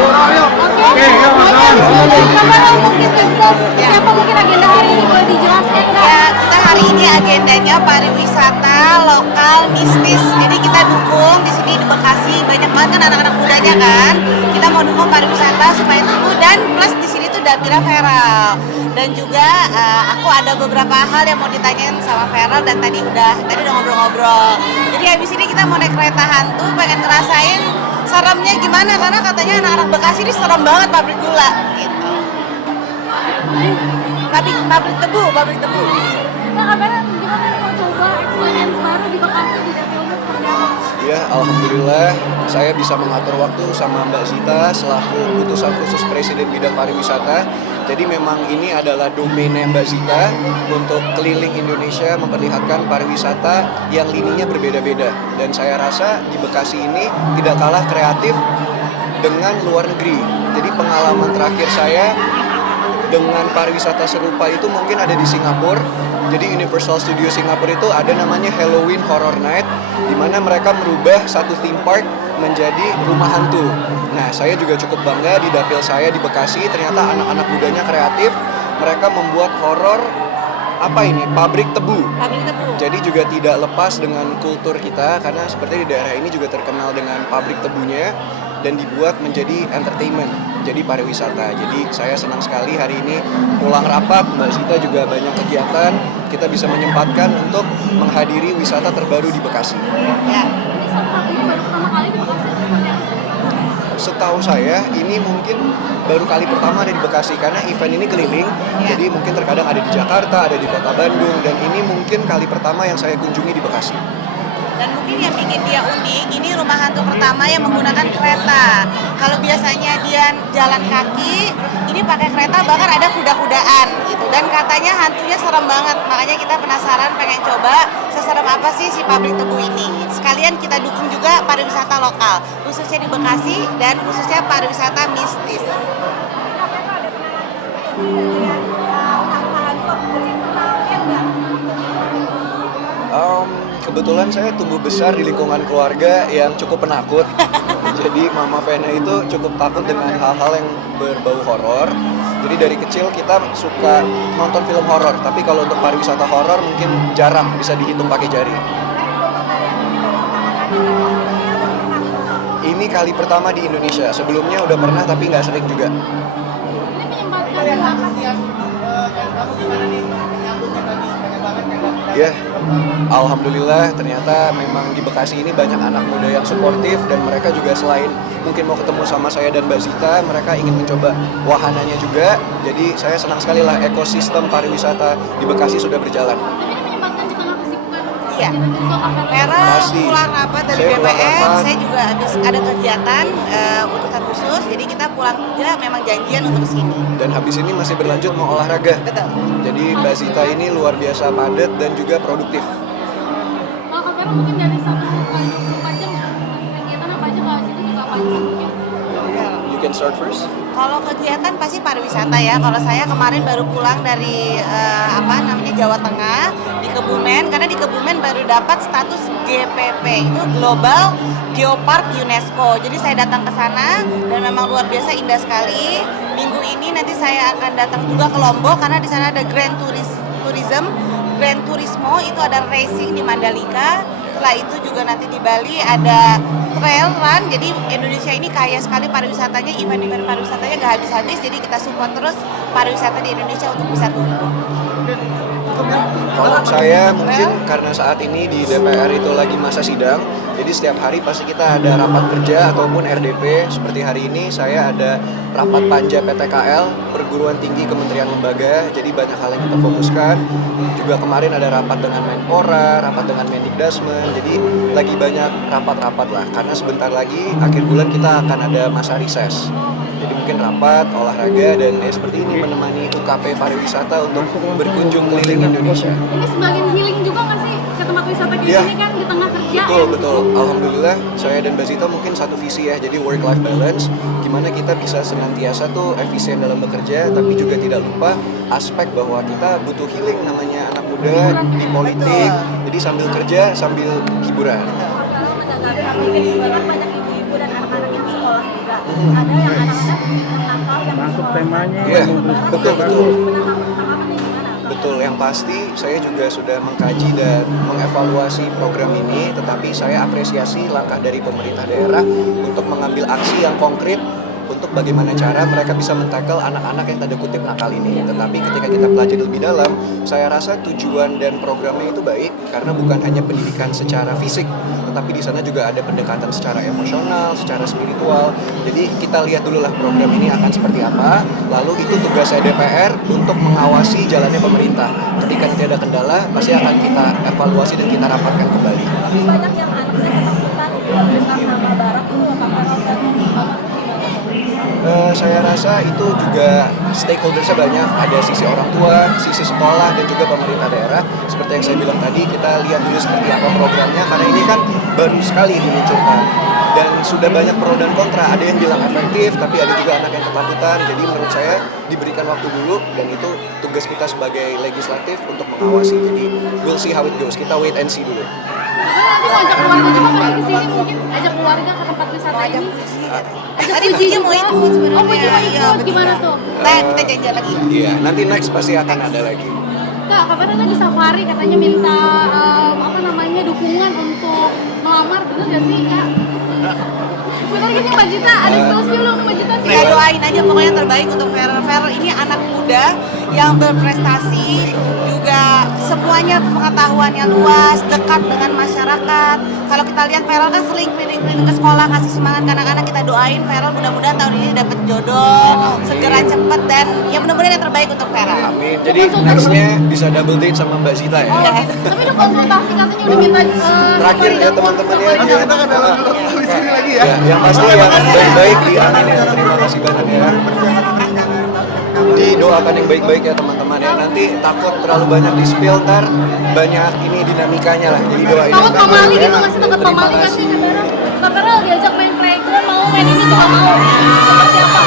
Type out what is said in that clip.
Oke, coba lo mungkin discuss siapa mungkin agenda hari ini boleh dijelaskan nggak? Ya, kita hari ini agendanya pariwisata lokal mistis. Jadi kita dukung di sini di Bekasi banyak banget kan anak-anak mudanya kan. Kita mau dukung pariwisata supaya tumbuh dan plus di sini tuh dapilnya Feral. Dan juga aku ada beberapa hal yang mau ditanyain sama Feral dan tadi udah ngobrol-ngobrol. Jadi habis ini kita mau naik kereta hantu, pengen ngerasain seremnya gimana karena katanya anak-anak Bekasi ini serem banget pabrik gula gitu. Pabrik tebu. Nah, kabarnya gimana nih mau coba experience baru di Bekasi di dapilnya seperti apa? Ya, alhamdulillah saya bisa mengatur waktu sama Mbak Zita selaku utusan khusus Presiden bidang pariwisata. Jadi memang ini adalah domainnya Mbak Zita untuk keliling Indonesia memperlihatkan pariwisata yang lininya berbeda-beda. Dan saya rasa di Bekasi ini tidak kalah kreatif dengan luar negeri. Jadi pengalaman terakhir saya dengan pariwisata serupa itu mungkin ada di Singapura. Jadi Universal Studio Singapura itu ada namanya Halloween Horror Night, di mana mereka merubah satu theme park menjadi rumah hantu. Nah, saya juga cukup bangga di dapil saya di Bekasi, ternyata anak-anak mudanya kreatif. Mereka membuat horor pabrik tebu. Jadi juga tidak lepas dengan kultur kita, karena seperti di daerah ini juga terkenal dengan pabrik tebunya dan dibuat menjadi entertainment, jadi pariwisata. Jadi saya senang sekali hari ini pulang rapat, Mbak Zita juga banyak kegiatan, kita bisa menyempatkan untuk menghadiri wisata terbaru di Bekasi. Ya. Ini salah satunya baru pertama kali di Bekasi atau seperti apa sih? Setahu saya ini mungkin baru kali pertama ada di Bekasi karena event ini keliling, jadi mungkin terkadang ada di Jakarta, ada di Kota Bandung, dan ini mungkin kali pertama yang saya kunjungi di Bekasi. Dan mungkin yang bikin dia unik, ini rumah hantu pertama yang menggunakan kereta. Kalau biasanya dia jalan kaki, ini pakai kereta, bahkan ada kuda-kudaan gitu. Dan katanya hantunya serem banget, makanya kita penasaran pengen coba seserem apa sih si pabrik tebu ini. Sekalian kita dukung juga pariwisata lokal, khususnya di Bekasi dan khususnya pariwisata mistis. Kebetulan saya tumbuh besar di lingkungan keluarga yang cukup penakut. Jadi Mama Vena itu cukup takut dengan hal-hal yang berbau horor. Jadi dari kecil kita suka nonton film horor. Tapi kalau untuk pariwisata horor mungkin jarang, bisa dihitung pakai jari. Ini kali pertama di Indonesia. Sebelumnya udah pernah tapi nggak sering juga. Ini menyempatkan Ya, alhamdulillah ternyata memang di Bekasi ini banyak anak muda yang suportif dan mereka juga selain mungkin mau ketemu sama saya dan Mbak Zita, mereka ingin mencoba wahananya juga. Jadi saya senang sekali lah ekosistem pariwisata di Bekasi sudah berjalan. Tapi ini menyempatkan di tengah kesibukan. Iya. Vera Pasti. pulang rapat dari Saya pulang DPR, rapat. saya juga habis ada kegiatan urusan khusus, jadi kita pulang kerja memang janjian untuk kesini. Dan habis ini masih berlanjut mau olahraga. Betul. Jadi Mbak Zita ini luar biasa padat dan juga produktif. Kalau Kak Vera mungkin dari 1 kali 24 jam kegiatan apa aja kalau situ juga apa aja mungkin? You can start first. Kalau kegiatan pasti pariwisata ya. Kalau saya kemarin baru pulang dari Jawa Tengah di Kebumen, karena di Kebumen baru dapat status GPP, itu Global Geopark UNESCO. Jadi saya datang ke sana dan memang luar biasa indah sekali. Minggu ini nanti saya akan datang juga ke Lombok karena di sana ada Grand Turismo, itu ada racing di Mandalika. Setelah itu juga nanti di Bali ada trail run. Jadi Indonesia ini kaya sekali pariwisatanya, event-event pariwisatanya gak habis-habis. Jadi kita support terus pariwisata di Indonesia untuk bisa tumbuh. Kalau saya mungkin karena saat ini di DPR itu lagi masa sidang, jadi setiap hari pasti kita ada rapat kerja ataupun RDP. Seperti hari ini saya ada rapat panja PTKL, perguruan tinggi kementerian lembaga, jadi banyak hal yang kita fokuskan. Juga kemarin ada rapat dengan Menpora, rapat dengan Mendikdasmen, jadi lagi banyak rapat-rapat lah. Karena sebentar lagi akhir bulan kita akan ada masa rises. Jadi mungkin rapat, olahraga, dan seperti ini menemani UKP pariwisata untuk berkunjung keliling Indonesia. Ini sebagian healing juga nggak sih ke tempat wisata kayak Iya. gini kan di tengah kerja? Betul. Alhamdulillah saya dan Mbak Zita mungkin satu visi ya, jadi work-life balance. Gimana kita bisa senantiasa tuh efisien dalam bekerja, tapi juga tidak lupa aspek bahwa kita butuh healing, namanya anak muda di politik. Jadi sambil kerja, sambil hiburan. Kalau mendengar mungkin banyak ibu-ibu dan anak-anak yang sekolah juga. ada yang anak-anak nakal yang Masuk temanya. Iya, modus betul. penangkapan ini gimana? Betul, yang pasti saya juga sudah mengkaji dan mengevaluasi program ini, tetapi saya apresiasi langkah dari pemerintah daerah untuk mengambil aksi yang konkret untuk bagaimana cara mereka bisa men-tackle anak-anak yang tanda kutip nakal ini. Tetapi ketika kita pelajari lebih dalam, saya rasa tujuan dan programnya itu baik karena bukan hanya pendidikan secara fisik, tetapi di sana juga ada pendekatan secara emosional, secara spiritual. Jadi kita lihat dulu lah program ini akan seperti apa, lalu itu tugas DPR untuk mengawasi jalannya pemerintah. Ketika nanti ada kendala, pasti akan kita evaluasi dan kita rapatkan kembali. Tapi banyak yang anaknya ketakutan besar nama barat itu apakah dan gimana? Saya rasa itu juga stakeholdersnya banyak, ada sisi orang tua, sisi sekolah, dan juga pemerintah daerah. Seperti yang saya bilang tadi, kita lihat dulu seperti apa programnya, karena ini kan baru sekali diluncurkan. Dan sudah banyak pro dan kontra, ada yang bilang efektif, tapi ada juga anak yang ketakutan. Jadi menurut saya diberikan waktu dulu, dan itu tugas kita sebagai legislatif untuk mengawasi. Jadi we'll see how it goes, kita wait and see dulu. Nanti mau ajak keluarga juga pas ke sini mungkin ajak keluarga ke tempat wisata ini. Tadi Puji mau ikut sebenarnya. Oh, Puji mau ikut, gimana tuh? Nah, kita janjian lagi. Iya, nanti next pasti akan ada lagi. Kak, kabarnya lagi safari katanya minta dukungan untuk melamar, bener gak sih Kak? Bener gak sih Mbak Gita? Ada spill dong Mbak Gita sih. Kita doain aja pokoknya yang terbaik untuk Feral. Feral ini anak muda yang berprestasi, juga semuanya pengetahuannya luas, dekat dengan masyarakat. Kalau kita lihat Feral kan sering keliling-keliling ke sekolah, kasih semangat ke anak-anak. Kita doain Feral mudah-mudahan tahun ini dapat jodoh, segera cepet, dan ya mudah-mudahan yang terbaik untuk Feral. Amin. Jadi nextnya bisa double date sama Mbak Zita ya. Oh, tapi udah konsultasi katanya udah minta Terakhir ya teman-teman ya. Kita kan dalam di sini lagi ya. Ya, yang pasti yang baik-baik diamin ya. Terima kasih banyak ya. Didoakan yang baik-baik ya teman-teman ya. Nanti takut terlalu banyak di spill, ntar banyak ini dinamikanya lah. Jadi doain. takut yang pamali baik-baik gitu ya. nggak sih, takut Terima pamali nggak kasih. sih Kak Feral diajak main playground mau main ini tuh mau seperti apa